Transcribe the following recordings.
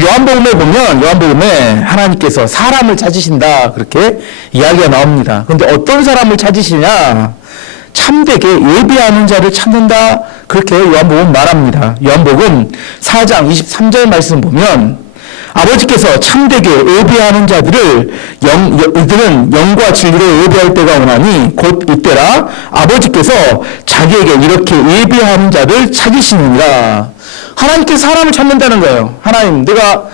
요한복음에 하나님께서 사람을 찾으신다 그렇게 이야기가 나옵니다. 그런데 어떤 사람을 찾으시냐? 참되게 예배하는 자를 찾는다 그렇게 요한복음 말합니다. 요한복음 4장 23절 말씀 보면 아버지께서 참되게 예배하는 자들을 이들은 영과 진리로 예배할 때가 오나니 곧 이때라 아버지께서 자기에게 이렇게 예배하는 자를 찾으시느니라. 하나님께서 사람을 찾는다는 거예요.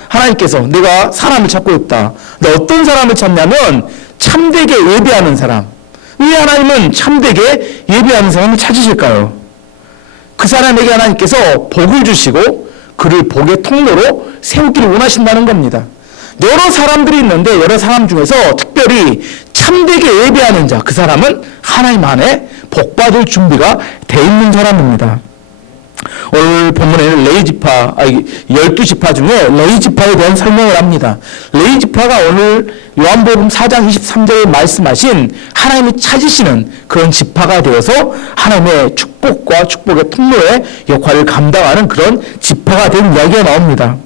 하나님께서 내가 사람을 찾고 있다. 근데 어떤 사람을 찾냐면 참되게 예배하는 사람. 왜 하나님은 참되게 예배하는 사람을 찾으실까요? 그 사람에게 하나님께서 복을 주시고 그를 복의 통로로 세우기를 원하신다는 겁니다. 여러 사람들이 있는데 여러 사람 중에서 특별히 참되게 예배하는 자, 그 사람은 하나님 안에 복받을 준비가 돼 있는 사람입니다. 오늘 본문에는 12지파 중에 레위지파에 대한 설명을 합니다. 레위지파가 오늘 요한복음 4장 23절에 말씀하신 하나님이 찾으시는 그런 지파가 되어서 하나님의 축복과 축복의 통로의 역할을 감당하는 그런 지파가 된 이야기가 나옵니다.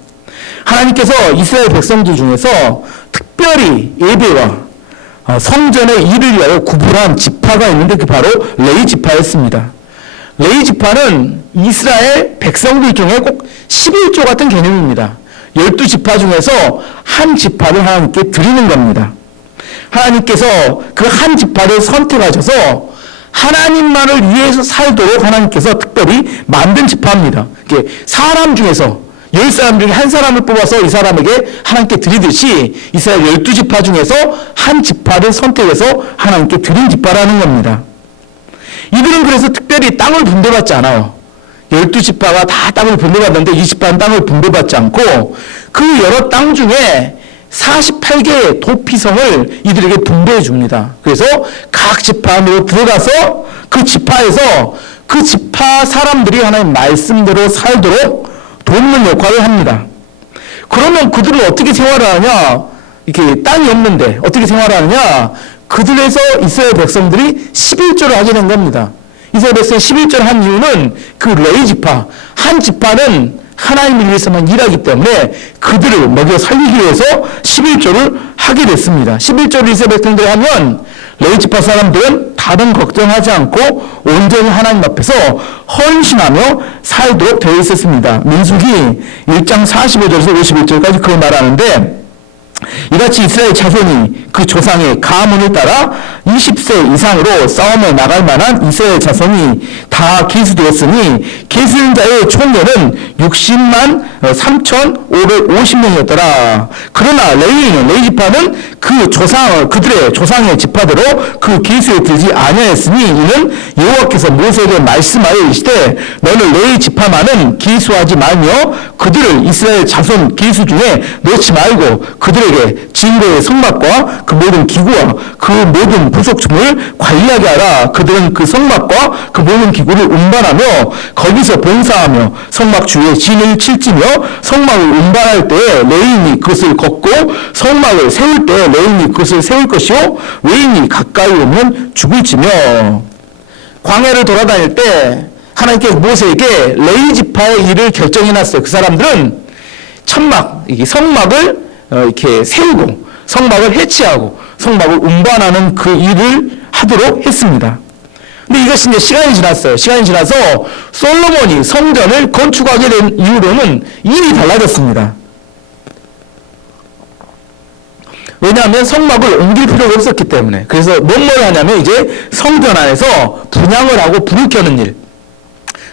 하나님께서 이스라엘 백성들 중에서 특별히 예배와 성전의 일을 위하여 구분한 지파가 있는데 그 바로 레위지파였습니다. 레위지파는 이스라엘 백성들 중에 꼭 11조 같은 개념입니다. 12지파 중에서 한 지파를 하나님께 드리는 겁니다. 하나님께서 그 한 지파를 선택하셔서 하나님만을 위해서 살도록 하나님께서 특별히 만든 지파입니다. 사람 중에서 10사람 중에 한 사람을 뽑아서 이 사람에게 하나님께 드리듯이 이스라엘 12지파 중에서 한 지파를 선택해서 하나님께 드린 지파라는 겁니다. 이들은 그래서 특별히 땅을 분배받지 않아요. 12지파가 다 땅을 분배받는데 20지파는 땅을 분배받지 않고 그 여러 땅 중에 48개의 도피성을 이들에게 분배해 줍니다. 그래서 각 지파 안으로 들어가서 그 지파에서 그 지파 사람들이 하나님 말씀대로 살도록 돕는 역할을 합니다. 그러면 그들은 어떻게 생활을 하냐? 이렇게 땅이 없는데 어떻게 생활을 하느냐? 그들에서 이스라엘 백성들이 11조를 하게 된 겁니다. 이스라엘 백성이 11조를 한 이유는 그 레위지파, 한 지파는 하나님을 위해서만 일하기 때문에 그들을 먹여 살리기 위해서 11조를 하게 됐습니다. 11조를 이스라엘 백성들이 하면 레위지파 사람들은 다른 걱정하지 않고 온전히 하나님 앞에서 헌신하며 살도록 되어 있었습니다. 민수기 1장 45절에서 51절까지 그걸 말하는데 이같이 이스라엘 자손이 그 조상의 가문을 따라 20세 이상으로 싸움에 나갈 만한 이스라엘 자손이 다 계수되었으니 계수된 자의 총례는 60만 3,550명이었더라. 그러나 레위지파는 그들의 조상의 지파대로 그 계수에 들지 아니하였으니 이는 여호와께서 모세에게 말씀하여 이르시되 너는 레위 지파만은 계수하지 말며 그들을 이스라엘 자손 계수 중에 넣지 말고 그들에게 진거의 성막과 그 모든 기구와 그 모든 부속품을 관리하게 하라. 그들은 그 성막과 그 모든 기구를 운반하며 거기서 봉사하며 성막 주위에 진을 칠지며 성막을 운반할 때에 레위인이 그것을 걷고 성막을 세울 때에 레위인이 그것을 세울 것이요 외인이 가까이 오면 죽을지며. 광야를 돌아다닐 때 하나님께서 모세에게 레위지파의 일을 결정해놨어요. 그 사람들은 성막을 이렇게 세우고 성막을 해치하고 성막을 운반하는 그 일을 하도록 했습니다. 근데 이것이 이제 시간이 지났어요. 시간이 지나서 솔로몬이 성전을 건축하게 된 이후로는 일이 달라졌습니다. 왜냐하면 성막을 옮길 필요가 없었기 때문에. 그래서 뭘 하냐면 이제 성전 안에서 분향을 하고 불을 켜는 일.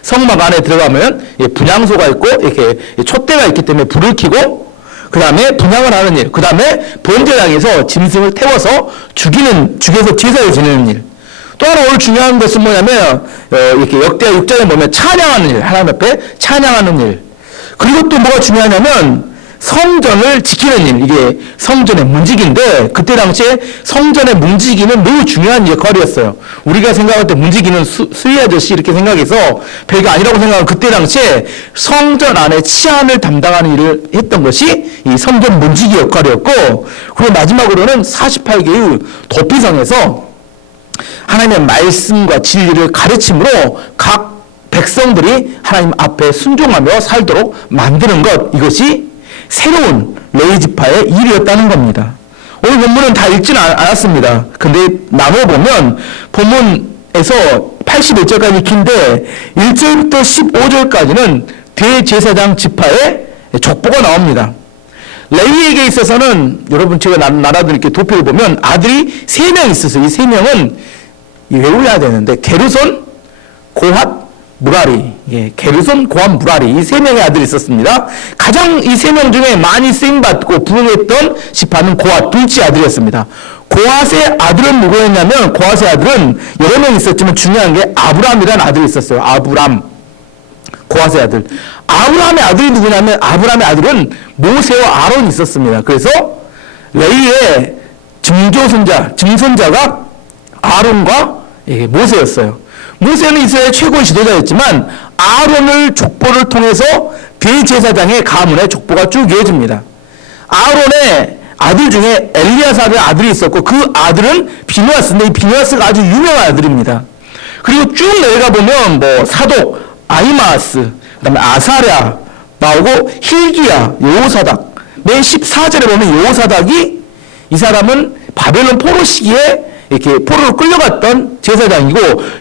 성막 안에 들어가면 분향소가 있고 이렇게 촛대가 있기 때문에 불을 켜고 그 다음에 분향을 하는 일, 그 다음에 번제장에서 짐승을 태워서 죽여서 제사를 지내는 일. 또 하나 오늘 중요한 것은 뭐냐면 이렇게 역대하 6장에 보면 찬양하는 일, 하나님 앞에 찬양하는 일. 그리고 또 뭐가 중요하냐면 성전을 지키는 일. 이게 성전의 문지기인데 그때 당시에 성전의 문지기는 매우 중요한 역할이었어요. 우리가 생각할 때 문지기는 수위 아저씨 이렇게 생각해서 별게 아니라고 생각하는 그때 당시에 성전 안에 치안을 담당하는 일을 했던 것이 이 성전 문지기 역할이었고, 그리고 마지막으로는 48개의 도피성에서 하나님의 말씀과 진리를 가르침으로 각 백성들이 하나님 앞에 순종하며 살도록 만드는 것, 이것이 새로운 레위 지파의 일이었다는 겁니다. 오늘 본문은 다 읽지는 않았습니다. 근데 나눠보면 본문에서 81절까지 긴데 1절부터 15절까지는 대제사장 지파의 족보가 나옵니다. 레위에게 있어서는 여러분 제가 나라들 이렇게 도표를 보면 아들이 3명 있어서 이 3명은 외워야 되는데 게르손, 고핫, 무라리, 게르손, 고핫, 무라리 이 3명의 아들이 있었습니다. 가장 이 3명 중에 많이 쓰임받고 부흥했던 지파는 고핫, 둘째 아들이었습니다. 고핫의 아들은 누구였냐면 고핫의 아들은 여러 명 있었지만 중요한 게 아브람이라는 아들이 있었어요. 아브람, 고핫의 아들. 아브람의 아들이 누구냐면 아브람의 아들은 모세와 아론이 있었습니다. 그래서 레위의 증손자가 아론과 모세였어요. 모세는 이스라엘 최고의 지도자였지만 아론을 족보를 통해서 대제사장의 가문의 족보가 쭉 이어집니다. 아론의 아들 중에 엘리야사의 아들이 있었고 그 아들은 비누아스인데 이 비누아스가 아주 유명한 아들입니다. 그리고 쭉 내려가 보면 뭐 사독, 아히마아스, 그다음에 아사랴 나오고 힐기야, 여호사닥. 맨 14절에 보면 여호사닥이 이 사람은 바벨론 포로 시기에 이렇게 포로로 끌려갔던 제사장이고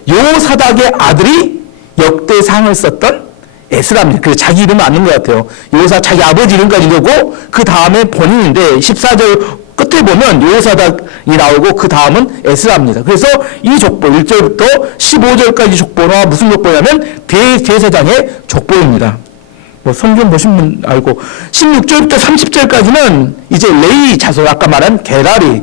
여호사닥의 아들이 역대상을 썼던 에스라입니다. 그래서 자기 이름은 안 넣은 것 같아요. 여호사 자기 아버지 이름까지 넣고 그 다음에 본인인데 14절 끝에 보면 여호사닥이 나오고 그 다음은 에스라입니다. 그래서 이 족보 1절부터 15절까지 족보가 무슨 족보냐면 대제사장의 족보입니다. 뭐 성경 보신 분 알고 16절부터 30절까지는 이제 레위 자손 아까 말한 게라리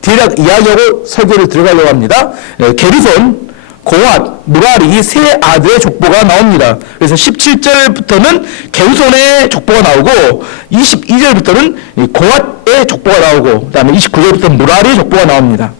대략 이야기하고 설교를 들어가려고 합니다. 게르손, 고핫, 무라리 이 세 아들의 족보가 나옵니다. 그래서 17절부터는 게르손의 족보가 나오고 22절부터는 고핫의 족보가 나오고 그 다음에 29절부터 무라리의 족보가 나옵니다.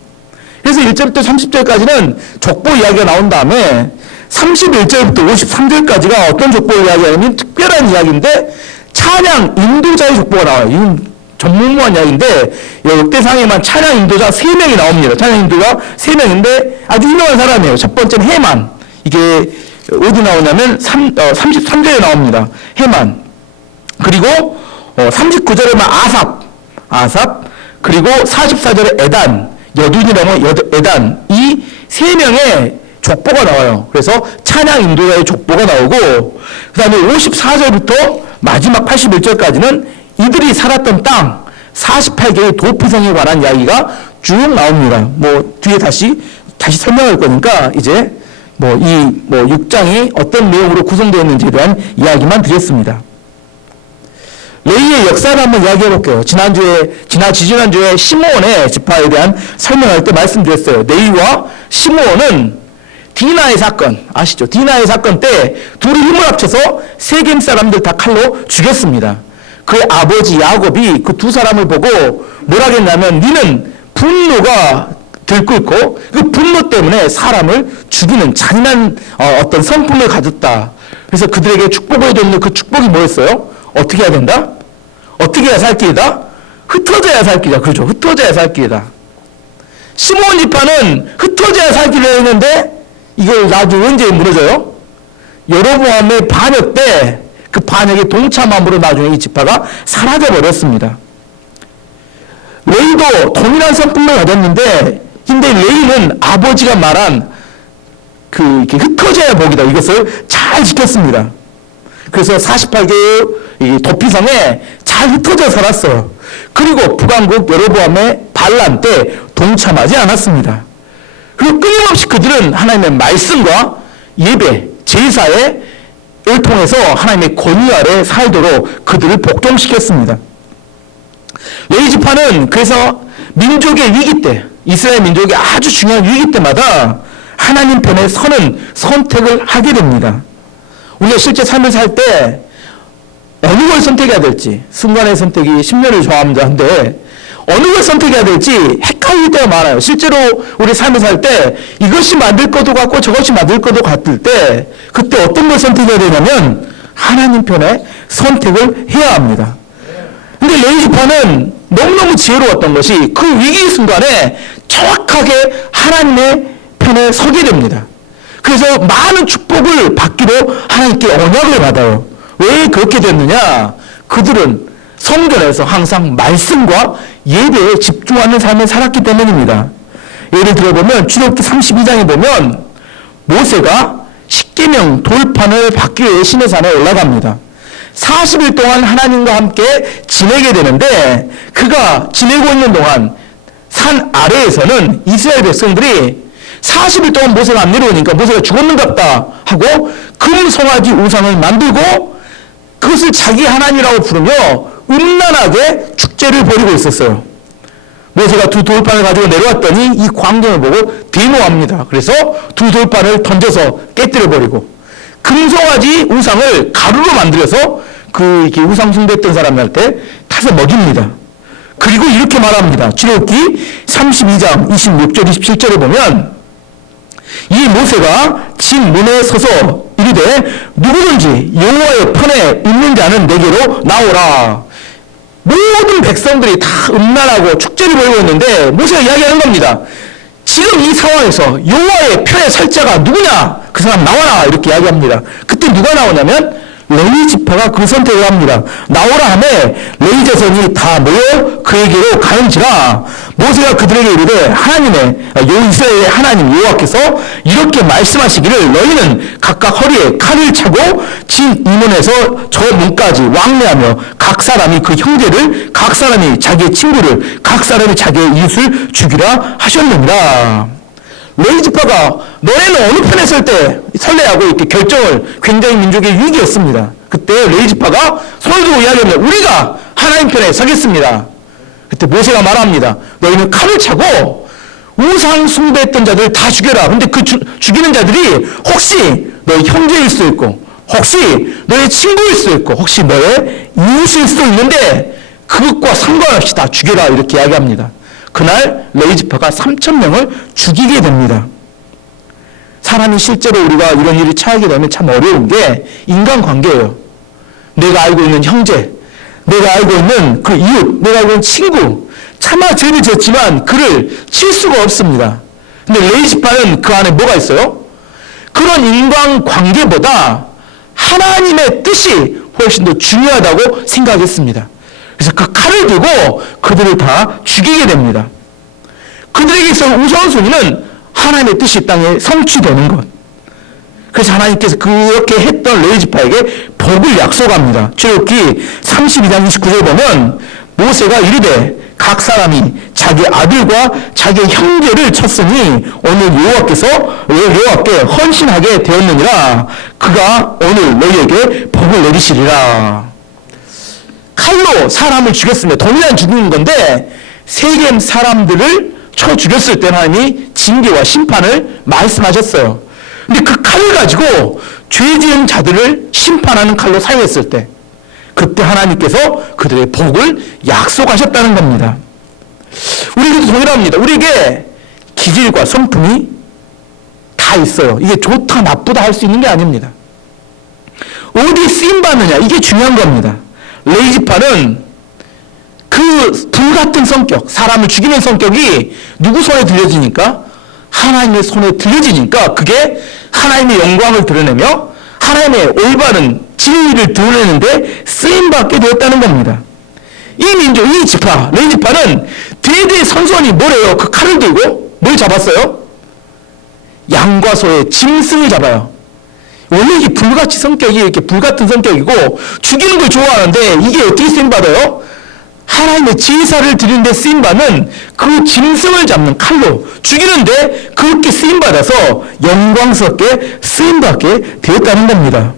그래서 1절부터 30절까지는 족보 이야기가 나온 다음에 31절부터 53절까지가 어떤 족보를 이야기하냐면 특별한 이야기인데 찬양 인도자의 족보가 나와요. 이건 전무후무한 이야기인데 역대상에만 찬양 인도자 3명이 나옵니다. 찬양 인도자 3명인데 아주 유명한 사람이에요. 첫 번째는 헤만. 이게 어디 나오냐면 33절에 나옵니다. 헤만. 그리고 39절에 보면 아삽. 그리고 44절에 에단. 여둔이라고 에단. 이 3명의 족보가 나와요. 그래서 찬양 인도자의 족보가 나오고 그 다음에 54절부터 마지막 81절까지는 이들이 살았던 땅 48개의 도피성에 관한 이야기가 쭉 나옵니다. 뭐 뒤에 다시 설명할 거니까 이제 뭐 6장이 어떤 내용으로 구성되어 있는지에 대한 이야기만 드렸습니다. 레위의 역사를 한번 이야기해 볼게요. 지난주에 시므온의 지파에 대한 설명할 때 말씀드렸어요. 레위와 시므온은 디나의 사건 아시죠? 디나의 사건 때 둘이 힘을 합쳐서 세겜 사람들 다 칼로 죽였습니다. 그의 아버지 야곱이 그 두 사람을 보고 뭐라 했냐면 니는 분노가 들끓고 그 분노 때문에 사람을 죽이는 잔인한 어떤 성품을 가졌다. 그래서 그들에게 축복을 해줬는데 그 축복이 뭐였어요? 어떻게 해야 된다? 어떻게 해야 살 길이다? 흩어져야 살 길이다. 그렇죠. 흩어져야 살 길이다. 시므온 지파는 흩어져야 살 길이라 했는데 이걸 나중에 언제 무너져요? 여로보암의 반역 때 그 반역에 동참함으로 나중에 이 지파가 사라져버렸습니다. 레위도 동일한 성품을 가졌는데 근데 레위는 아버지가 말한 이렇게 흩어져야 복이다. 이것을 잘 지켰습니다. 그래서 48개의 도피성에 잘 흩어져 살았어요. 그리고 북왕국 여로보암의 반란 때 동참하지 않았습니다. 그리고 끊임없이 그들은 하나님의 말씀과 예배, 제사에 을 통해서 하나님의 권위 아래 살도록 그들을 복종시켰습니다. 레위 지파는 그래서 민족의 위기 때, 이스라엘 민족의 아주 중요한 위기 때마다 하나님 편에 서는 선택을 하게 됩니다. 우리가 실제 삶을 살 때 어느 걸 선택해야 될지, 순간의 선택이 10년을 좋아합니다. 한데 어느 걸 선택해야 될지 헷갈릴 때가 많아요. 실제로 우리 삶을 살 때 이것이 만들 것도 같고 저것이 만들 것도 같을 때 그때 어떤 걸 선택해야 되냐면 하나님 편에 선택을 해야 합니다. 근데 레위 지파는 너무너무 지혜로웠던 것이 그 위기 순간에 정확하게 하나님의 편에 서게 됩니다. 그래서 많은 축복을 받기로 하나님께 언약을 받아요. 왜 그렇게 됐느냐? 그들은 성전에서 항상 말씀과 예배에 집중하는 삶을 살았기 때문입니다. 예를 들어보면 출애굽기 32장에 보면 모세가 십계명 돌판을 받기 위해 시내산에 올라갑니다. 40일 동안 하나님과 함께 지내게 되는데 그가 지내고 있는 동안 산 아래에서는 이스라엘 백성들이 40일 동안 모세가 안 내려오니까 모세가 죽었는갑다 하고 금송아지 우상을 만들고 그것을 자기 하나님이라고 부르며 음란하게 축제를 벌이고 있었어요. 모세가 두 돌판을 가지고 내려왔더니 이 광경을 보고 대노합니다. 그래서 두 돌판을 던져서 깨뜨려버리고 금송아지 우상을 가루로 만들어서 이렇게 우상 숭배했던 사람들한테 타서 먹입니다. 그리고 이렇게 말합니다. 출애굽기 32장 26절 27절에 보면 이 모세가 집 문에 서서 이르되 누구든지 여호와의 편에 있는 자는 내게로 나오라. 모든 백성들이 다 음란하고 축제를 벌이고 있는데 모세가 이야기하는 겁니다. 지금 이 상황에서 여호와의 편에 설 자가 누구냐? 그 사람 나와라 이렇게 이야기합니다. 그때 누가 나오냐면 레위 지파가 그 선택을 합니다. 나오라 하매 레위 자손이 다 모여 그에게로 가는지라. 모세가 그들에게 이르되 하나님의 이스라엘의 하나님 여호와께서 이렇게 말씀하시기를 너희는 각각 허리에 칼을 차고 진 이문에서 저 문까지 왕래하며 각 사람이 그 형제를 각 사람이 자기의 친구를 각 사람이 자기의 이웃을 죽이라 하셨느니라. 레위 지파가 너네는 어느 편에 설래야 하고 이렇게 결정을 굉장히 민족의 위기였습니다. 그때 레위 지파가 손을 들고 이야기합니다. 우리가 하나님 편에 서겠습니다. 그때 모세가 말합니다. 너희는 칼을 차고 우상 숭배했던 자들 다 죽여라. 근데 그 죽이는 자들이 혹시 너희 형제일 수도 있고 혹시 너의 친구일 수도 있고 혹시 너의 이웃일 수도 있는데 그것과 상관없이 다 죽여라 이렇게 이야기합니다. 그날 레위 지파가 3,000명을 죽이게 됩니다. 사람이 실제로 우리가 이런 일이 처하게 되면 참 어려운 게 인간관계예요. 내가 알고 있는 형제, 내가 알고 있는 그 이웃, 내가 알고 있는 친구, 차마 죄를 지었지만 그를 칠 수가 없습니다. 근데 레위 지파는 그 안에 뭐가 있어요? 그런 인간관계보다 하나님의 뜻이 훨씬 더 중요하다고 생각했습니다. 그래서 그 칼을 들고 그들을 다 죽이게 됩니다. 그들에게 있어 우선순위는 하나님의 뜻이 땅에 성취되는 것. 그래서 하나님께서 그렇게 했던 레위 지파에게 복을 약속합니다. 출애굽기 32장 29절 보면 모세가 이르되 각 사람이 자기 아들과 자기 형제를 쳤으니 오늘 여호와께 헌신하게 되었느니라. 그가 오늘 너희에게 복을 내리시리라. 칼로 사람을 죽였습니다. 동일한 죽는 건데 세겜 사람들을 쳐 죽였을 때 하나님이 징계와 심판을 말씀하셨어요. 근데 그 칼을 가지고 죄 지은 자들을 심판하는 칼로 사용했을 때 그때 하나님께서 그들의 복을 약속하셨다는 겁니다. 우리에게도 동일합니다. 우리에게 기질과 성품이 다 있어요. 이게 좋다 나쁘다 할 수 있는 게 아닙니다. 어디에 쓰임받느냐 이게 중요한 겁니다. 레위 지파는 그 불같은 성격, 사람을 죽이는 성격이 누구 손에 들려지니까? 하나님의 손에 들려지니까 그게 하나님의 영광을 드러내며 하나님의 올바른 진리를 드러내는데 쓰임받게 되었다는 겁니다. 이 민족, 이 지파, 레위 지파는 대대 선선이 뭐래요? 그 칼을 들고 뭘 잡았어요? 양과 소의 짐승을 잡아요. 원래 이게 불같이 성격이 이렇게 불같은 성격이고 죽이는 걸 좋아하는데 이게 어떻게 쓰임받아요? 하나님의 제사를 드리는데 쓰임받는 그 짐승을 잡는 칼로 죽이는데 그렇게 쓰임받아서 영광스럽게 쓰임받게 되었다는 겁니다.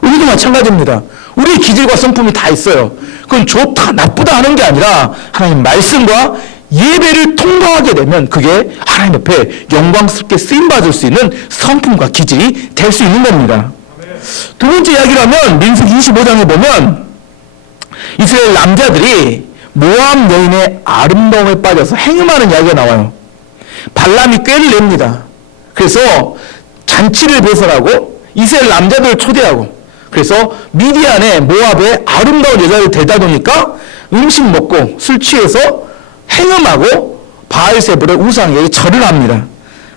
우리도 마찬가지입니다. 우리의 기질과 성품이 다 있어요. 그건 좋다 나쁘다 하는 게 아니라 하나님 말씀과 예배를 통과하게 되면 그게 하나님 앞에 영광스럽게 쓰임받을 수 있는 성품과 기질이 될 수 있는 겁니다. 두 번째 이야기를 하면 민수기 25장에 보면 이스라엘 남자들이 모압 여인의 아름다움에 빠져서 행음하는 이야기가 나와요. 발람이 꾀를 냅니다. 그래서 잔치를 배설하고 이스라엘 남자들을 초대하고 그래서 미디안의 모압의 아름다운 여자를 데려다 놓으니까 음식 먹고 술 취해서 행음하고 바알세불의 우상에게 절을 합니다.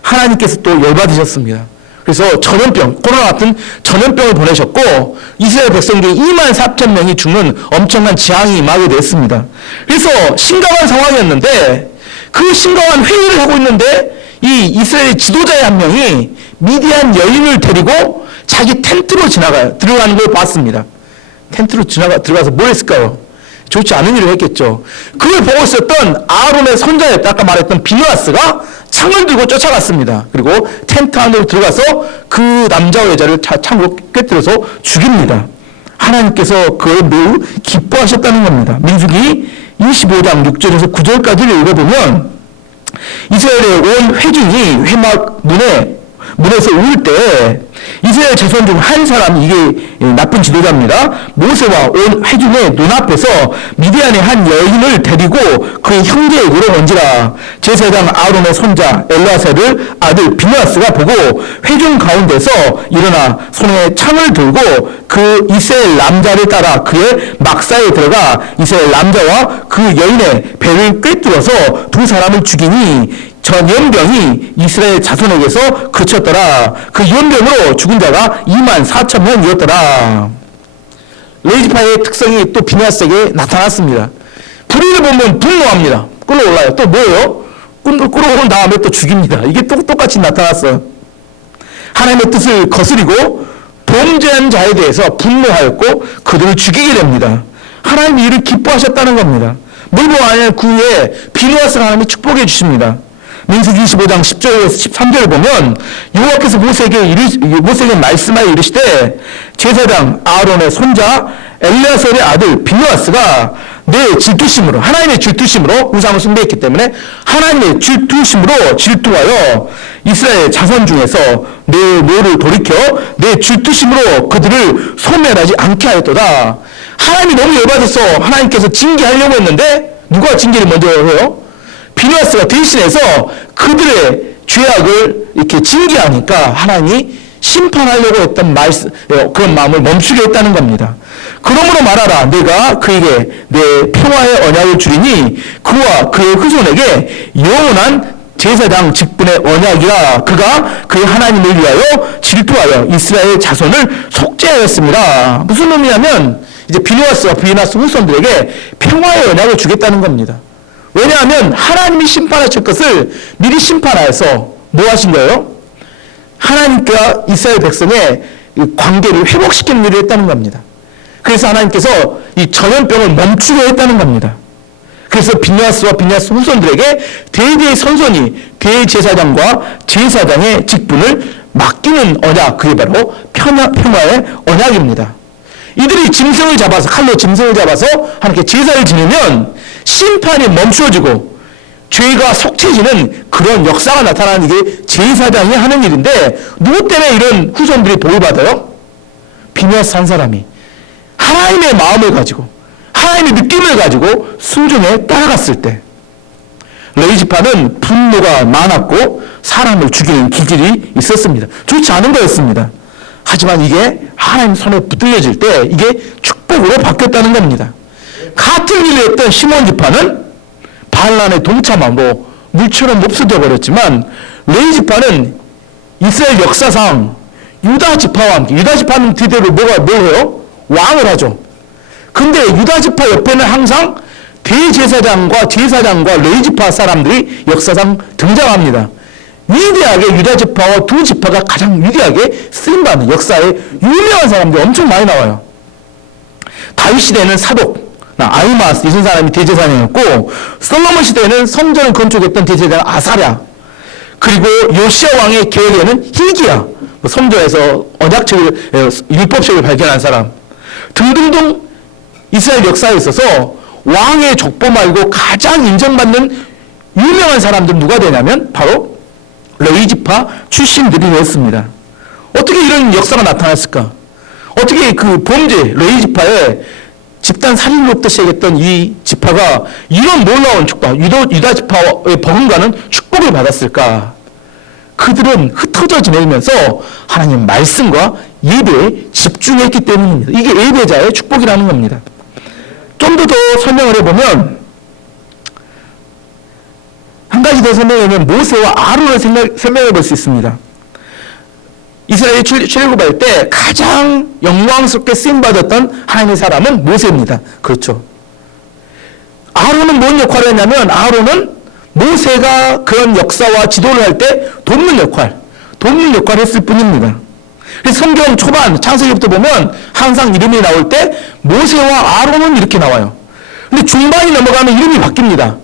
하나님께서 또 열받으셨습니다. 그래서 전염병, 코로나 같은 전염병을 보내셨고 이스라엘 백성 중 2만 4천 명이 죽는 엄청난 재앙이 임하게 됐습니다. 그래서 심각한 상황이었는데 그 심각한 회의를 하고 있는데 이 이스라엘 지도자의 한 명이 미디안 여인을 데리고 자기 텐트로 들어가는 걸 봤습니다. 텐트로 들어가서 뭘 했을까요? 좋지 않은 일을 했겠죠. 그걸 보고 있었던 아론의 손자였다 아까 말했던 비누아스가 창을 들고 쫓아갔습니다. 그리고 텐트 안으로 들어가서 그 남자와 여자를 창으로 꿰뚫어서 죽입니다. 하나님께서 그걸 매우 기뻐하셨다는 겁니다. 민수기 25장 6절에서 9절까지를 읽어보면 이스라엘의 온 회중이 회막 문에서 울 때 이스라엘 자손 중 한 사람, 이게 나쁜 지도자입니다. 모세와 온 회중의 눈앞에서 미디안의 한 여인을 데리고 그의 형제에게로 얹으라. 제사장 아론의 손자 엘르아살을 아들 비누아스가 보고 회중 가운데서 일어나 손에 창을 들고 그 이스라엘 남자를 따라 그의 막사에 들어가 이스라엘 남자와 그 여인의 배를 꿰뚫어서 두 사람을 죽이니 전염병이 이스라엘 자손에게서 그쳤더라. 그 연병으로 죽은 자가 2만 4천 명이었더라. 레이지파의 특성이 또 비누아스에게 나타났습니다. 불의를 보면 분노합니다. 끌어올라요. 또 뭐예요? 끌어오른 다음에 또 죽입니다. 이게 똑같이 나타났어요. 하나님의 뜻을 거스리고 범죄한 자에 대해서 분노하였고 그들을 죽이게 됩니다. 하나님이 이를 기뻐하셨다는 겁니다. 뭘 보아하냐면 그 후에 비누아스를 하나님이 축복해 주십니다. 민수기 25장 10절에서 13절을 보면 여호와께서 모세에게 말씀하여 이르시되 제사장 아론의 손자 엘르아살의 아들 비누아스가 내 질투심으로, 하나님의 질투심으로 우상을 숭배했기 때문에 하나님의 질투심으로 질투하여 이스라엘 자손 중에서 내 노를 돌이켜 내 질투심으로 그들을 소멸하지 않게 하였도다. 하나님이 너무 열받아서 하나님께서 징계하려고 했는데 누가 징계를 먼저 해요? 비누아스가 대신해서 그들의 죄악을 이렇게 징계하니까 하나님이 심판하려고 했던 그런 마음을 멈추게 했다는 겁니다. 그러므로 말하라. 내가 그에게 내 평화의 언약을 주리니 그와 그의 후손에게 영원한 제사장 직분의 언약이라. 그가 그의 하나님을 위하여 질투하여 이스라엘 자손을 속죄하였습니다. 무슨 의미냐면 이제 비누아스와 비누아스 후손들에게 평화의 언약을 주겠다는 겁니다. 왜냐하면 하나님이 심판하실 것을 미리 심판하여서 뭐 하신 거예요? 하나님과 이스라엘 백성의 관계를 회복시키는 일을 했다는 겁니다. 그래서 하나님께서 이 전염병을 멈추게 했다는 겁니다. 그래서 비누아스와 비누아스 후손들에게 대대의 선손이 대제사장과 제사장의 직분을 맡기는 언약, 그게 바로 평화의 언약입니다. 이들이 짐승을 잡아서, 칼로 짐승을 잡아서 하나님께 제사를 지내면 심판이 멈추어지고 죄가 속죄지는 그런 역사가 나타나는 게 제사장이 하는 일인데 누구 때문에 이런 후손들이 복을 받아요? 비누아스 한 사람이 하나님의 마음을 가지고 하나님의 느낌을 가지고 순종에 따라갔을 때 레이지파는 분노가 많았고 사람을 죽이는 기질이 있었습니다. 좋지 않은 거였습니다. 하지만 이게 하나님 손에 붙들려질 때 이게 축복으로 바뀌었다는 겁니다. 같은 일을 했던 시몬 지파는 반란에 동참함으로 물처럼 없어져 버렸지만 레이지파는 이스라엘 역사상 유다 지파와 함께, 유다 지파는 대대로 뭘 해요? 왕을 하죠. 근데 유다 지파 옆에는 항상 대제사장과 제사장과 레이지파 사람들이 역사상 등장합니다. 위대하게 유다 지파와 두 지파가 가장 위대하게 쓰임받는 역사에 유명한 사람들이 엄청 많이 나와요. 다윗 시대에는 사독 아히마스 이런 사람이 대제사장이었고, 솔로몬 시대에는 성전을 건축했던 대제사장 아사랴, 그리고 요시야 왕의 계획에는 hil기야, 성전에서 언약책을, 율법책을 발견한 사람 등등등 이스라엘 역사에 있어서 왕의 족보 말고 가장 인정받는 유명한 사람들은 누가 되냐면 바로 레이지파 출신들이 됐습니다. 어떻게 이런 역사가 나타났을까? 어떻게 그 범죄 레이지파의 집단 살인으로부터 시작했던 이 지파가 이런 놀라운 축복, 유다 지파의 버금가는 축복을 받았을까? 그들은 흩어져 지내면서 하나님 말씀과 예배에 집중했기 때문입니다. 이게 예배자의 축복이라는 겁니다. 좀 더 설명을 해보면, 한 가지 더 설명하면 모세와 아론을 설명해 볼 수 있습니다. 이스라엘이 출애굽할 때 가장 영광스럽게 쓰임받았던 하나님의 사람은 모세입니다. 그렇죠. 아론은 뭔 역할을 했냐면 아론은 모세가 그런 역사와 지도를 할 때 돕는 역할을 했을 뿐입니다. 그래서 성경 초반 창세기부터 보면 항상 이름이 나올 때 모세와 아론은 이렇게 나와요. 근데 중반이 넘어가면 이름이 바뀝니다.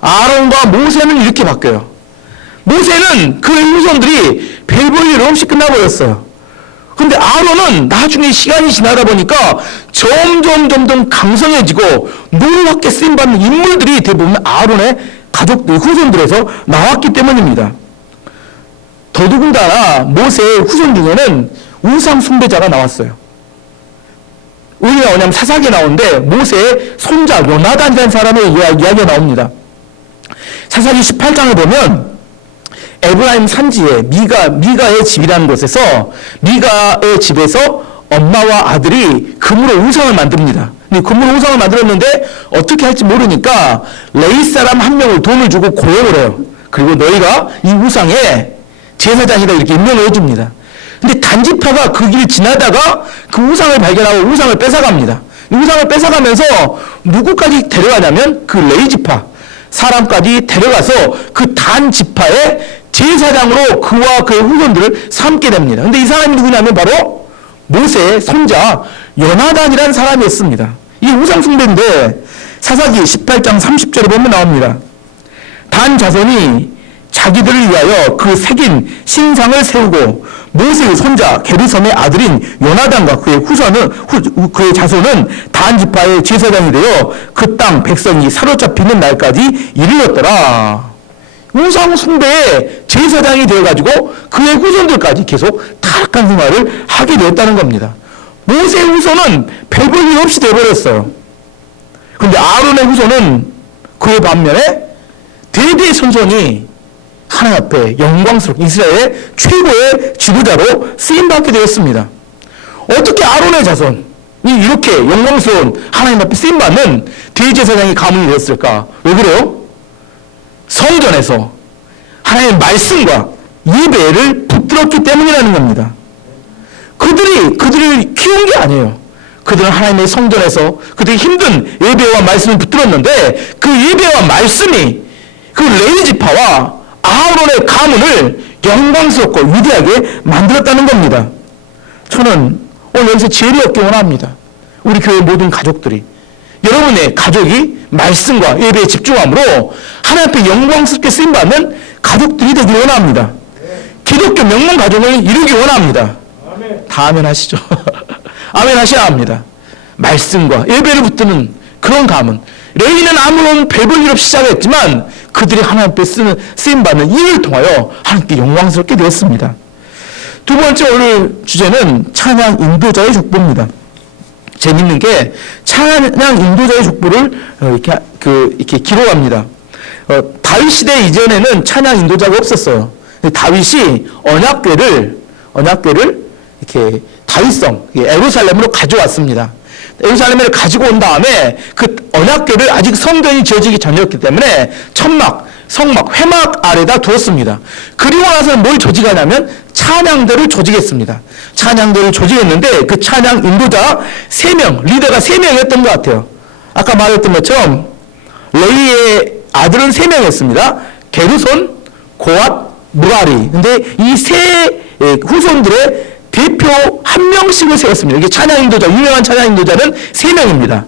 아론과 모세는 이렇게 바뀌어요. 모세는 그 후손들이 별 볼 일 없이 끝나버렸어요. 근데 아론은 나중에 시간이 지나다 보니까 점점 강성해지고 놀랍게 쓰임받는 인물들이 대부분 아론의 가족들, 후손들에서 나왔기 때문입니다. 더더군다나 모세의 후손 중에는 우상 숭배자가 나왔어요. 왜 나오냐면 사사기에 나오는데 모세의 손자 요나단이라는 사람의 이야기가 나옵니다. 사사기 18장을 보면 에브라임 산지에 미가의 집이라는 곳에서 미가의 집에서 엄마와 아들이 금으로 우상을 만듭니다. 근데 금으로 우상을 만들었는데 어떻게 할지 모르니까 레위 사람 한 명을 돈을 주고 고용을 해요. 그리고 너희가 이 우상의 제사장이다 이렇게 임명을 해줍니다. 근데 단지파가 그 길 지나다가 그 우상을 발견하고 우상을 뺏어갑니다. 이 우상을 뺏어가면서 누구까지 데려가냐면 그 레위 지파 사람까지 데려가서 그 단 지파의 제사장으로 그와 그의 후손들을 삼게 됩니다. 근데 이 사람이 누구냐면 바로 모세의 손자 요나단이라는 사람이었습니다. 이 우상 숭배인데 사사기 18장 30절에 보면 나옵니다. 단 자손이 자기들을 위하여 그 새긴 신상을 세우고 모세의 손자 게르솜의 아들인 요나단과 그의 자손은 단 지파의 제사장이 되어 그 땅 백성이 사로잡히는 날까지 이르렀더라. 우상 숭배의 제사장이 되어가지고 그의 후손들까지 계속 타락한 생활을 하게 되었다는 겁니다. 모세의 후손은 별 볼 일 없이 되어버렸어요. 그런데 아론의 후손은 그의 반면에 대대 선손이 하나님 앞에 영광스럽게 이스라엘의 최고의 지도자로 쓰임받게 되었습니다. 어떻게 아론의 자손이 이렇게 영광스러운 하나님 앞에 쓰임받는 대제사장이 가문이 되었을까? 왜 그래요? 성전에서 하나님의 말씀과 예배를 붙들었기 때문이라는 겁니다. 그들을 키운 게 아니에요. 그들은 하나님의 성전에서 그들이 힘든 예배와 말씀을 붙들었는데 그 예배와 말씀이 그 레위 지파와 아론의 가문을 영광스럽고 위대하게 만들었다는 겁니다. 저는 오늘 여기서 지혜를 얻기 원합니다. 우리 교회 모든 가족들이 여러분의 가족이 말씀과 예배에 집중함으로 하나님 앞에 영광스럽게 쓰임받는 가족들이 되기 원합니다. 기독교 명문 가정을 이루기 원합니다. 다 아멘 하시죠. 아멘 하셔야 합니다. 말씀과 예배를 붙드는 그런 가문. 레위는 아무런 별 볼 일 없이 시작했지만 그들이 하나님 앞에 쓰임받는 일을 통하여 하나님께 영광스럽게 되었습니다. 두 번째 오늘 주제는 찬양 인도자의 족보입니다. 재밌는 게 찬양 인도자의 족보를 이렇게 기록합니다. 다윗 시대 이전에는 찬양 인도자가 없었어요. 근데 다윗이 언약궤를 이렇게 다윗성 예루살렘으로 가져왔습니다. 예루살렘을 가지고 온 다음에 그 언약궤를 아직 성전이 지어지기 전이었기 때문에 성막, 회막 아래다 두었습니다. 그리고 나서는 뭘 조직하냐면 찬양대를 조직했습니다. 찬양대를 조직했는데 그 찬양 인도자 3명, 리더가 3명이었던 것 같아요. 아까 말했던 것처럼 레위의 아들은 3명이었습니다. 게르손, 고앗, 무라리. 근데 이 세 후손들의 대표 한 명씩을 세웠습니다. 이게 찬양 인도자, 유명한 찬양 인도자는 3명입니다.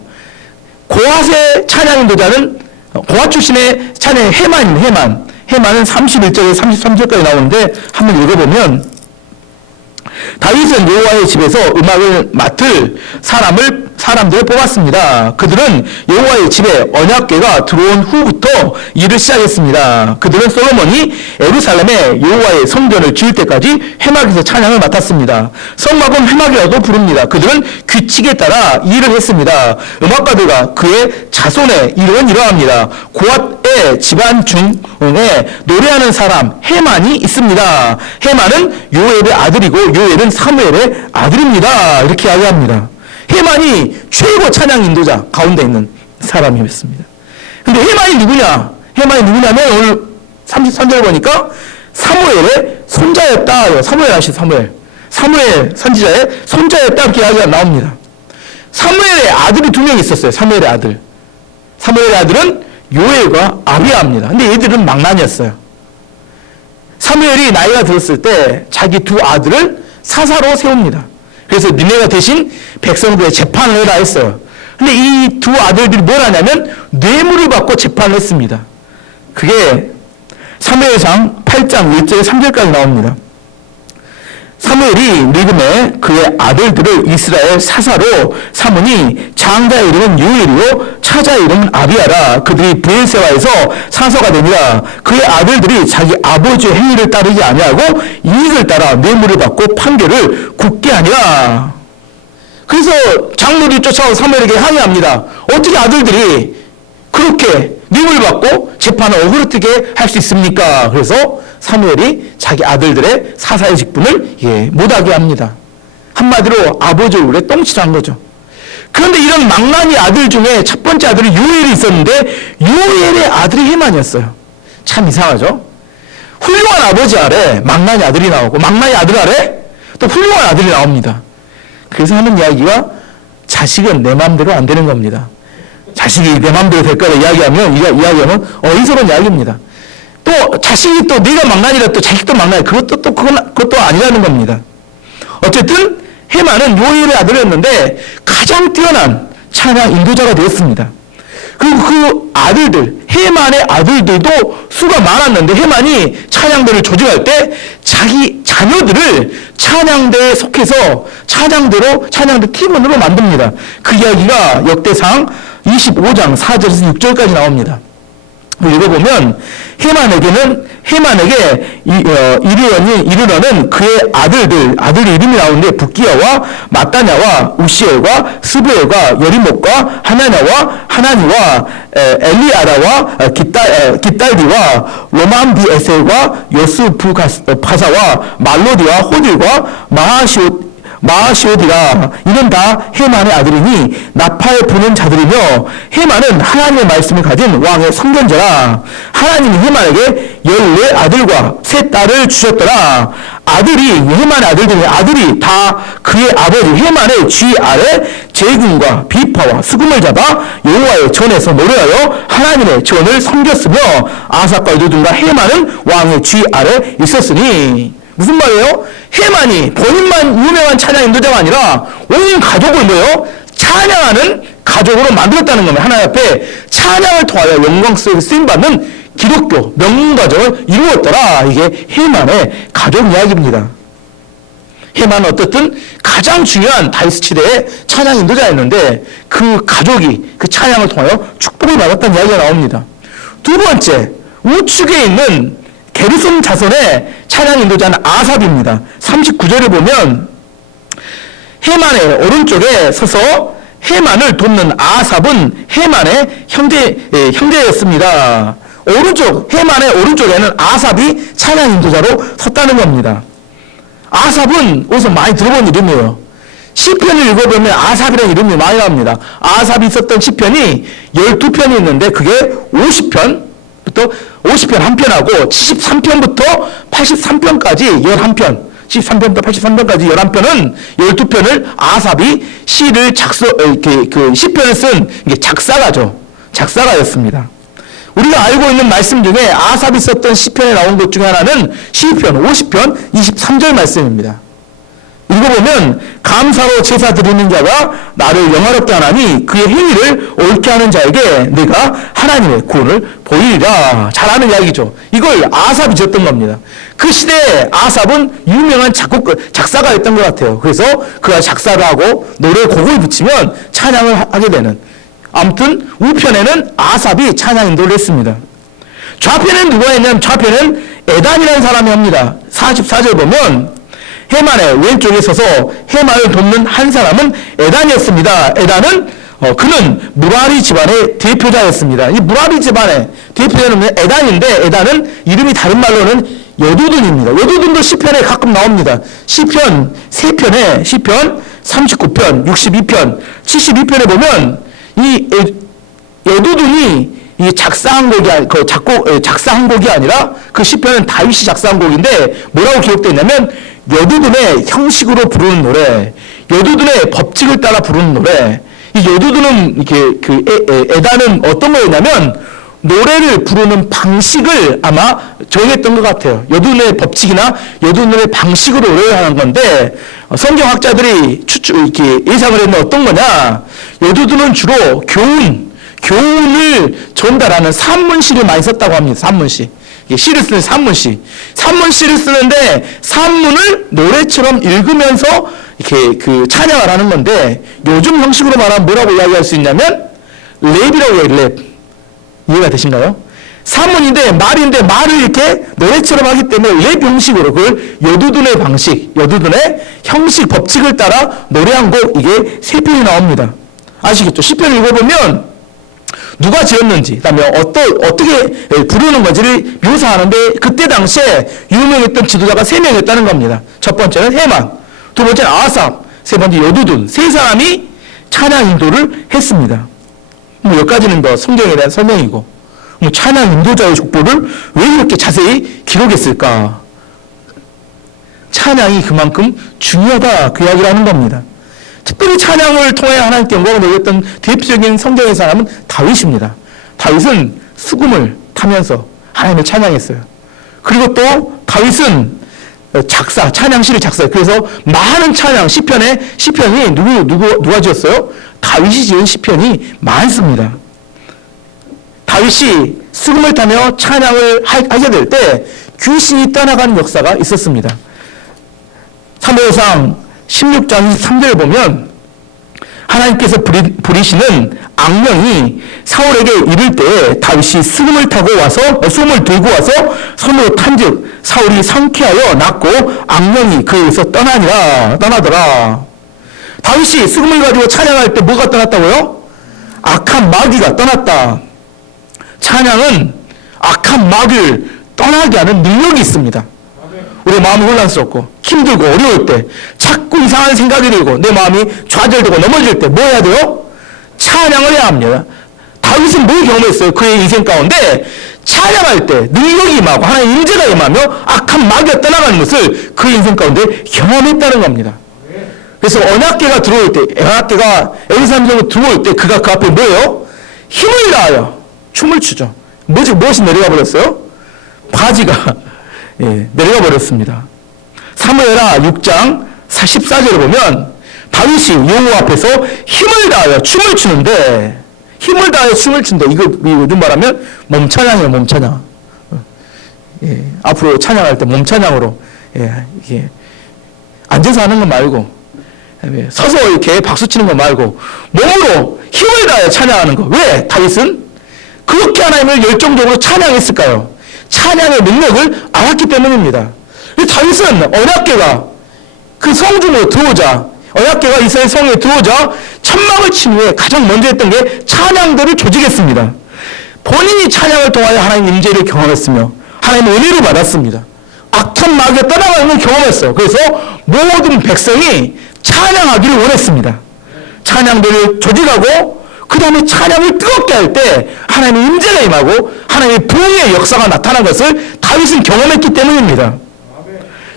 고앗의 찬양 인도자는 고앗 출신의 찬양 헤만입니다. 헤만은 31절에서 33절까지 나오는데 한번 읽어보면 다윗은 여호와의 집에서 음악을 맡을 사람들을 뽑았습니다. 그들은 여호와의 집에 언약궤가 들어온 후부터 일을 시작했습니다. 그들은 솔로몬이 예루살렘에 여호와의 성전을 지을 때까지 회막에서 찬양을 맡았습니다. 성막은 회막이라도 부릅니다. 그들은 규칙에 따라 일을 했습니다. 음악가들과 그의 자손의 이름은 이러합니다. 고앗의 집안 중에 노래하는 사람 헤만이 있습니다. 헤만은 요엘의 아들이고 요엘은 사무엘의 아들입니다. 이렇게 이야기합니다. 헤만이 최고 찬양 인도자 가운데 있는 사람이었습니다. 근데 헤만이 누구냐? 헤만이 누구냐면 오늘 33절 보니까 사무엘의 손자였다. 사무엘 아시죠? 사무엘 선지자의 손자였다 이렇게 이야기가 나옵니다. 사무엘의 아들이 2명 있었어요. 사무엘의 아들. 사무엘의 아들은 요엘과 아비야입니다. 근데 얘들은 망나니였어요. 사무엘이 나이가 들었을 때 자기 2 아들을 사사로 세웁니다. 그래서 니네가 대신 백성들의 재판을 해라 했어요. 근데 이 2 아들들이 뭘 하냐면 뇌물을 받고 재판을 했습니다. 그게 사무엘상 8장 1절에 3절까지 나옵니다. 사무엘이 늙음에 그의 아들들을 이스라엘 사사로 삼으니 장자의 이름은 요엘이요 차자의 이름은 아비야라. 그들이 브엘세바에서 사서가 되니라. 그의 아들들이 자기 아버지의 행위를 따르지 아니하고 이익을 따라 뇌물을 받고 판결을 굳게 하니라. 그래서 장로들이 쫓아온 사무엘에게 항의합니다. 어떻게 아들들이 그렇게 뇌물 받고 재판을 어그러뜨게 할 수 있습니까? 그래서 사무엘이 자기 아들들의 사사의 직분을 못하게 합니다. 한마디로 아버지를 원래 똥칠한 거죠. 그런데 이런 망나니 아들 중에 첫 번째 아들이 요엘이 있었는데 요엘의 아들이 헤만이었어요. 참 이상하죠? 훌륭한 아버지 아래 망나니 아들이 나오고 망나니 아들 아래 또 훌륭한 아들이 나옵니다. 그래서 하는 이야기가 자식은 내 마음대로 안 되는 겁니다. 자식이 내 마음대로 될 거라 이야기하면 어리석은 이야기입니다. 또 자식이 또 네가 망나니라 또 자식도 망나니 그것도 아니라는 겁니다. 어쨌든 헤만은 요엘의 아들이었는데 가장 뛰어난 찬양 인도자가 되었습니다. 그리고 그 아들들 헤만의 아들들도 수가 많았는데 헤만이 찬양대를 조직할 때 자기 자녀들을 찬양대에 속해서 찬양대 팀원으로 만듭니다. 그 이야기가 역대상 25장 4절에서 6절까지 나옵니다. 읽어보면 헤만에게 이르러는 그의 아들 이름이 나오는데 붓기야와 마따냐와 우시엘과 스브엘과 여리목과 하나니와 엘리아라와 깃달디와 로만비에셀과 여스부가사와 말로디와 호딜과 마하시오디라. 이는 다 헤만의 아들이니 나팔 부는 자들이며 헤만은 하나님의 말씀을 가진 왕의 선견자라. 하나님이 헤만에게 14아들과 3딸을 주셨더라. 헤만의 아들이 다 그의 아버지 헤만의 쥐 아래 제군과 비파와 수금을 잡아 여호와의 전에서 노래하여 하나님의 전을 섬겼으며 아삭과 유두둔과 헤만은 왕의 쥐 아래 있었으니. 무슨 말이에요? 헤만이 본인만 유명한 찬양 인도자가 아니라 온 가족을 찬양하는 가족으로 만들었다는 겁니다. 하나님 앞에 찬양을 통하여 영광 속에 쓰임받는 기독교 명문가정을 이루었더라. 이게 헤만의 가족 이야기입니다. 헤만은 어떻든 가장 중요한 다윗 시대의 찬양 인도자였는데 그 가족이 그 찬양을 통하여 축복을 받았다는 이야기가 나옵니다. 두 번째, 우측에 있는 게르손 자손의 찬양 인도자는 아삽입니다. 39절에 보면 헤만의 오른쪽에 서서 헤만을 돕는 아삽은 헤만의 형제였습니다. 헤만의 오른쪽에는 아삽이 찬양 인도자로 섰다는 겁니다. 아삽은 어디서 많이 들어본 이름이에요. 시편을 읽어보면 아삽이라는 이름이 많이 나옵니다. 아삽이 있었던 시편이 12편이 있는데 그게 50편 한 편하고 73편부터 83편까지 11편, 73편부터 83편까지 11편은 12편을 아삽이 시편을 쓴 작사가였습니다. 우리가 알고 있는 말씀 중에 아삽이 썼던 시편에 나온 것 중에 하나는 시편 50편 23절 말씀입니다. 읽어보면 감사로 제사 드리는 자가 나를 영화롭게 하나니 그의 행위를 옳게 하는 자에게 내가 하나님의 구원을 보이리라. 잘하는 이야기죠. 이걸 아삽이 지었던 겁니다. 그 시대에 아삽은 유명한 작사가였던 것 같아요. 그래서 그가 작사를 하고 노래 곡을 붙이면 찬양을 하게 되는. 아무튼 우편에는 아삽이 찬양 인도를 했습니다. 좌편에는 누가 했냐면 좌편은 에단이라는 사람이 합니다. 44절 보면 헤만의 왼쪽에 서서 헤만을 돕는 한 사람은 에단이었습니다. 에단은 그는 무라리 집안의 대표자였습니다. 이 무라리 집안의 대표자는 에단인데 에단은 이름이 다른 말로는 여두둔입니다. 여두둔도 시편에 가끔 나옵니다. 시편 3편에 시편 39편, 62편, 72편에 보면 이 여두둔이 이 작사한 곡이 아니라 그 시편은 다윗이 작사한 곡인데 뭐라고 기록되어 있냐면 여두둔의 형식으로 부르는 노래, 여두둔의 법칙을 따라 부르는 노래. 이 여두둔은 이렇게 에다는 어떤 거였냐면 노래를 부르는 방식을 아마 정했던 것 같아요. 여두둔의 법칙이나 여두둔의 방식으로 노래를 하는 건데 성경학자들이 이렇게 예상을 했는 어떤 거냐? 여두둔은 주로 교훈을 전달하는 산문시를 많이 썼다고 합니다. 산문시. 시를 쓰는 산문시. 산문시를 쓰는데 산문을 노래처럼 읽으면서 이렇게 찬양을 하는 건데 요즘 형식으로 말하면 뭐라고 이야기할 수 있냐면 랩이라고 해요, 랩. 이해가 되신가요? 산문인데 말인데 말을 이렇게 노래처럼 하기 때문에 랩 형식으로 그걸 여두둔의 방식, 여두둔의 형식, 법칙을 따라 노래한 곡 이게 3편이 나옵니다. 아시겠죠? 시편을 읽어보면 누가 지었는지, 그다음에 어떻게 부르는 건지를 묘사하는데 그때 당시에 유명했던 지도자가 3명이었다는 겁니다. 첫 번째는 헤만, 두 번째는 아삽, 세 번째 여두둔. 3사람이 찬양 인도를 했습니다. 여기까지는 더 성경에 대한 설명이고 찬양 인도자의 족보를 왜 이렇게 자세히 기록했을까? 찬양이 그만큼 중요하다 그 이야기를 하는 겁니다. 특별히 찬양을 통해 하나님께 영광을 돌렸던 대표적인 성경의 사람은 다윗입니다. 다윗은 수금을 타면서 하나님을 찬양했어요. 그리고 또 다윗은 찬양시를 작사해요. 그래서 많은 찬양, 시편이 누가 지었어요? 다윗이 지은 시편이 많습니다. 다윗이 수금을 타며 찬양을 하게 될 때 귀신이 떠나가는 역사가 있었습니다. 사무엘상 16장 3절을 보면 하나님께서 부리시는 악령이 사울에게 이를 때 다윗이 수금을 타고 와서 수금을 들고 와서 손으로 탄즉 사울이 상쾌하여 낫고 악령이 그에게서 떠나더라. 다윗이 수금을 가지고 찬양할 때 뭐가 떠났다고요? 악한 마귀가 떠났다. 찬양은 악한 마귀를 떠나게 하는 능력이 있습니다. 우리 마음이 혼란스럽고 힘들고 어려울 때 자꾸 이상한 생각이 들고 내 마음이 좌절되고 넘어질 때 뭐 해야 돼요? 찬양을 해야 합니다. 다윗은 뭘 경험했어요? 그의 인생 가운데 찬양할 때 능력이 임하고 하나님의 임재가 임하며 악한 마귀가 떠나가는 것을 그 인생 가운데 경험했다는 겁니다. 그래서 언약궤가 들어올 때, 언약궤가 엘리사람으로 들어올 때 그가 그 앞에 뭐예요? 힘을 다하여 춤을 추죠. 무엇이 내려가 버렸어요? 바지가 내려가 버렸습니다. 사무엘하 6장 14절을 보면 다윗이 여호와 앞에서 힘을 다하여 춤을 추는데 힘을 다하여 춤을 춘다. 이거 요즘 말하면 몸찬양이에요. 몸찬양. 앞으로 찬양할 때 몸찬양으로 이게 앉아서 하는 거 말고 서서 이렇게 박수 치는 거 말고 몸으로 힘을 다하여 찬양하는 거. 왜? 다윗은 그렇게 하나님을 열정적으로 찬양했을까요? 찬양의 능력을 알았기 때문입니다. 다윗은 언약궤가 그 성중으로 들어오자, 언약궤가 이스라엘 성에 들어오자 천막을 친 후에 가장 먼저 했던 게 찬양들을 조직했습니다. 본인이 찬양을 통하여 하나님의 임재를 경험했으며 하나님의 은혜를 받았습니다. 악한 마귀가 떠나가는 걸 경험했어요. 그래서 모든 백성이 찬양하기를 원했습니다. 찬양들을 조직하고 그 다음에 찬양을 뜨겁게 할 때 하나님의 임재가 임하고 하나님의 부흥의 역사가 나타난 것을 다윗은 경험했기 때문입니다.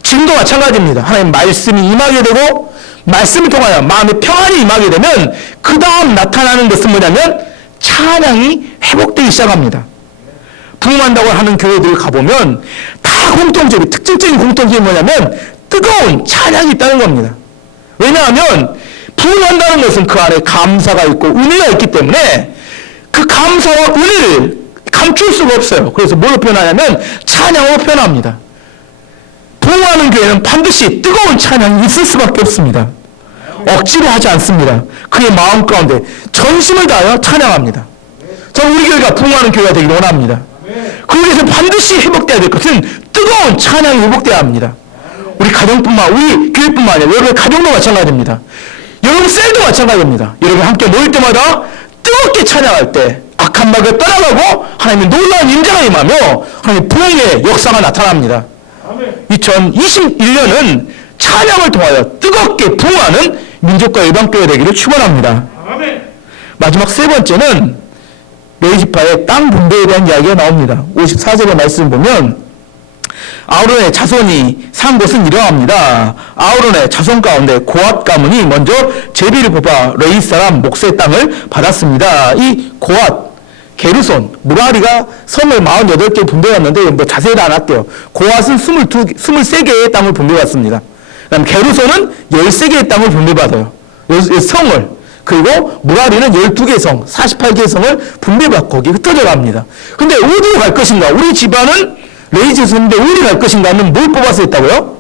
지금도 마찬가지입니다. 하나님 말씀이 임하게 되고 말씀을 통하여 마음의 평안이 임하게 되면 그 다음 나타나는 것은 뭐냐면 찬양이 회복되기 시작합니다. 부흥한다고 하는 교회들 가보면 다 특징적인 공통점이 뭐냐면 뜨거운 찬양이 있다는 겁니다. 왜냐하면 부흥한다는 것은 그 안에 감사가 있고 은혜가 있기 때문에 그 감사와 은혜를 감출 수가 없어요. 그래서 뭘로 표현하냐면 찬양으로 표현합니다. 부흥하는 교회는 반드시 뜨거운 찬양이 있을 수밖에 없습니다. 억지로 하지 않습니다. 그의 마음 가운데 전심을 다하여 찬양합니다. 저는 우리 교회가 부흥하는 교회가 되기를 원합니다. 그것에서 반드시 회복되어야 될 것은 뜨거운 찬양이 회복되어야 합니다. 우리 가정뿐만, 우리 교회뿐만 아니라 여러분의 가정도 마찬가지입니다. 여러분 셀도 마찬가지입니다. 여러분 함께 모일 때마다 뜨겁게 찬양할 때 악한 마귀가 떠나가고 하나님의 놀라운 임재가 임하며 하나님의 부흥의 역사가 나타납니다. 2021년은 찬양을 통하여 뜨겁게 부흥하는 민족과 일반교회 되기를 축원합니다. 마지막 세 번째는 레위지파의 땅 분배에 대한 이야기가 나옵니다. 54절의 말씀을 보면 아론의 자손이 산 곳은 이러합니다. 아론의 자손 가운데 고앗 가문이 먼저 제비를 뽑아 레위 사람 목세 땅을 받았습니다. 이 고앗, 게르손, 무라리가 성을 48개 분배했는데 뭐 자세히 안 할게요. 고앗은 23개의 땅을 분배받습니다. 그다음 게르손은 13개의 땅을 분배받아요. 성을. 그리고 무라리는 12개의 성, 48개의 성을 분배받고 거기 흩어져 갑니다. 근데 어디로 갈 것인가? 우리 집안은 레위 자손인데 어디 갈 것인가 하면 뭘 뽑아서 했다고요?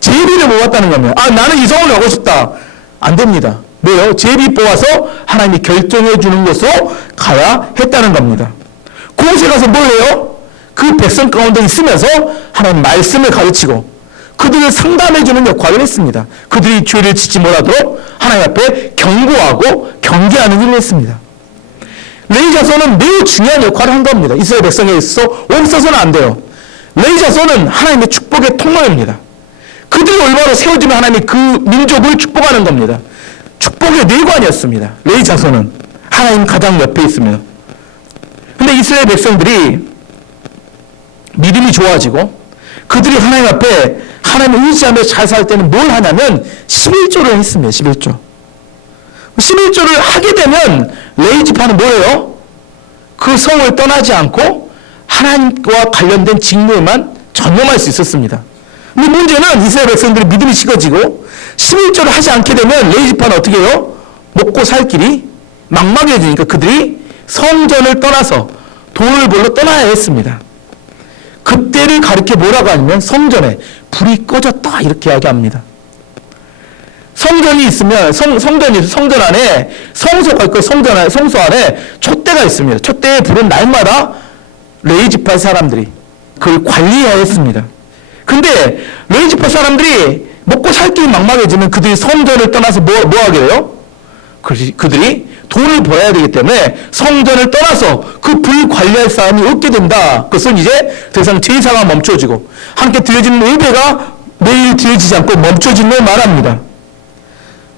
제비를 뽑았다는 겁니다. 아, 나는 이 성을 가고 싶다. 안 됩니다. 왜요? 제비 뽑아서 하나님이 결정해 주는 곳으로 가야 했다는 겁니다. 그곳에 가서 뭘 해요? 그 백성 가운데 있으면서 하나님 말씀을 가르치고 그들을 상담해 주는 역할을 했습니다. 그들이 죄를 짓지 못하도록 하나님 앞에 경고하고 경계하는 일을 했습니다. 레위 자손은 매우 중요한 역할을 한 겁니다. 이스라엘 백성에 있어서 없어서는 안 돼요. 레위 자손은 하나님의 축복의 통로입니다. 그들이 올바로 세워지면 하나님이 그 민족을 축복하는 겁니다. 축복의 내관이었습니다. 레위 자손은 하나님 가장 옆에 있으며. 근데 이스라엘 백성들이 믿음이 좋아지고 그들이 하나님 앞에 하나님을 의지하며 잘 살 때는 뭘 하냐면 11조를 했습니다. 11조. 11조를 하게 되면 레위 지파는 뭐예요? 그 성을 떠나지 않고 하나님과 관련된 직무에만 전념할 수 있었습니다. 근데 문제는 이스라엘 백성들의 믿음이 식어지고 11조를 하지 않게 되면 레위 지파는 어떻게 해요? 먹고 살 길이 막막해지니까 그들이 성전을 떠나서 돈을 벌러 떠나야 했습니다. 그때를 가리켜 뭐라고 하냐면 성전에 불이 꺼졌다 이렇게 이야기합니다. 성전이 있으면 성전 안에 성소가 있고 성소 안에 촛대가 있습니다. 촛대에 불은 날마다 레위 지파 사람들이 그걸 관리해야 했습니다. 근데 레위 지파 사람들이 먹고 살 길이 막막해지면 그들이 성전을 떠나서 뭐 하게 돼요? 그들이 돈을 벌어야 되기 때문에 성전을 떠나서 그 불 관리할 사람이 없게 된다. 그것은 이제 더 이상 제사가 멈춰지고 함께 드려지는 예배가 매일 드려지지 않고 멈춰진 걸 말합니다.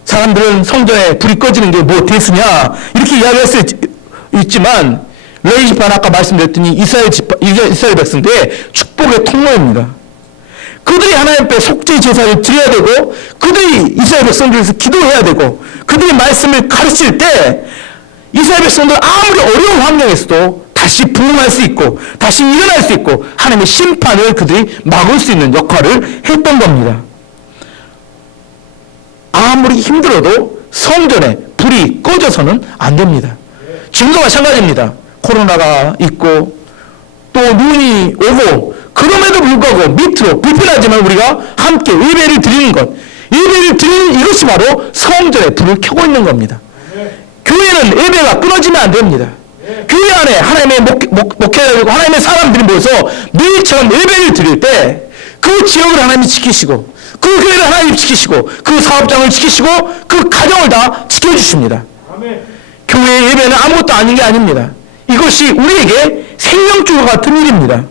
사람들은 성전에 불이 꺼지는 게 뭐 대수냐 이렇게 이야기할 수 있지만 레위 지파는 아까 말씀드렸더니 이스라엘 백성들의 축복의 통로입니다. 그들이 하나님 앞에 속죄 제사를 드려야 되고 그들이 이스라엘 백성들에서 기도해야 되고 그들이 말씀을 가르칠 때 이스라엘 백성들 아무리 어려운 환경에서도 다시 부흥할 수 있고 다시 일어날 수 있고 하나님의 심판을 그들이 막을 수 있는 역할을 했던 겁니다. 아무리 힘들어도 성전에 불이 꺼져서는 안 됩니다. 지금도 마찬가지입니다. 코로나가 있고 또 눈이 오고 그럼에도 불구하고 밑으로 불편하지만 우리가 함께 예배를 드리는 것, 예배를 드리는 이것이 바로 성전에 불을 켜고 있는 겁니다. 교회는 예배가 끊어지면 안 됩니다. 교회 안에 하나님의 목회자들과 하나님의 사람들이 모여서 매일처럼 예배를 드릴 때 그 지역을 하나님이 지키시고 그 교회를 하나님이 지키시고 그 사업장을 지키시고 그 가정을 다 지켜주십니다. 교회의 예배는 아무것도 아닌 게 아닙니다. 이것이 우리에게 생명줄과 같은 일입니다.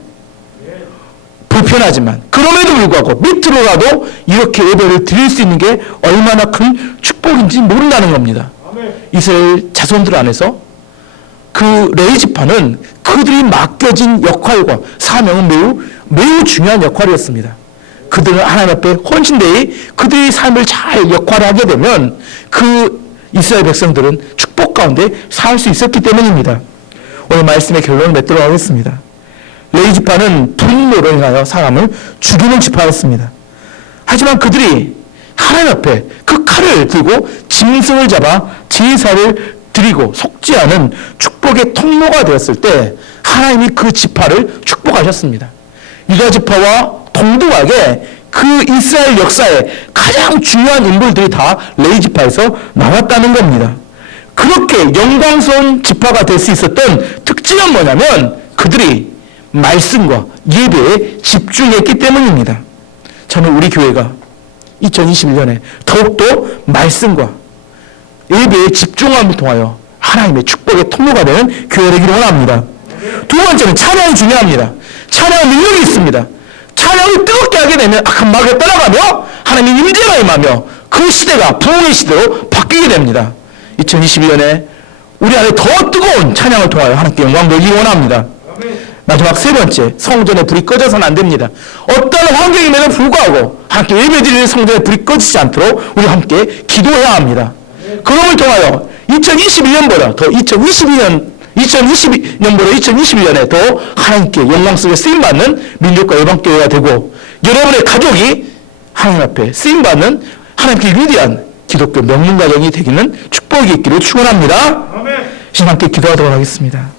불편하지만 그럼에도 불구하고 밑으로라도 이렇게 예배를 드릴 수 있는 게 얼마나 큰 축복인지 모른다는 겁니다. 이스라엘 자손들 안에서 그 레위 지파는 그들이 맡겨진 역할과 사명은 매우 중요한 역할이었습니다. 그들은 하나님 앞에 헌신되이 그들의 삶을 잘 역할을 하게 되면 그 이스라엘 백성들은 축복 가운데 살 수 있었기 때문입니다. 오늘 말씀의 결론을 맺도록 하겠습니다. 레위 지파는 분노로 인하여 사람을 죽이는 지파였습니다. 하지만 그들이 하나님 앞에 그 칼을 들고 짐승을 잡아 제사를 드리고 속죄하는 축복의 통로가 되었을 때 하나님이 그 지파를 축복하셨습니다. 유다 지파와 동등하게 그 이스라엘 역사에 가장 중요한 인물들이 다 레위 지파에서 나왔다는 겁니다. 그렇게 영광스러운 지파가 될 수 있었던 특징은 뭐냐면 그들이 말씀과 예배에 집중했기 때문입니다. 저는 우리 교회가 2021년에 더욱더 말씀과 예배에 집중함을 통하여 하나님의 축복의 통로가 되는 교회 되기를 원합니다. 두 번째는 찬양이 중요합니다. 찬양은 능력이 있습니다. 찬양을 뜨겁게 하게 되면 악한 마귀가 떠나가며 하나님의 임재가 임하며 그 시대가 부흥의 시대로 바뀌게 됩니다. 2021년에 우리 안에 더 뜨거운 찬양을 통하여 하나님께 영광 돌리기 원합니다. 마지막 세 번째, 성전에 불이 꺼져서는 안 됩니다. 어떤 환경임에도 불구하고 함께 예배드리는 성전에 불이 꺼지지 않도록 우리 함께 기도해야 합니다. 그럼을 통하여 2021년보다 더 2021년에 더 하나님께 영광 속에 쓰임받는 민족과 열방교회가 되고 여러분의 가족이 하나님 앞에 쓰임받는 하나님께 위대한 기독교 명문가정이 되기는 축복이 있기를 축원합니다. 아멘. 함께 기도하도록 하겠습니다.